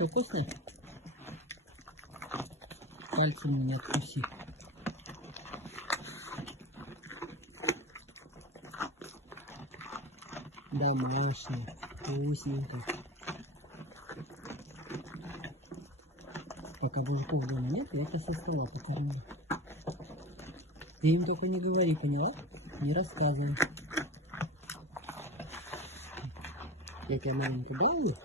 Что, вкусно? Пальцем не откуси. Домашняя, вкусненько. Пока мужиков дома нет, я тебя со стола покормлю. Ты им только не говори, поняла? Не рассказывай. Я тебя маленько балую.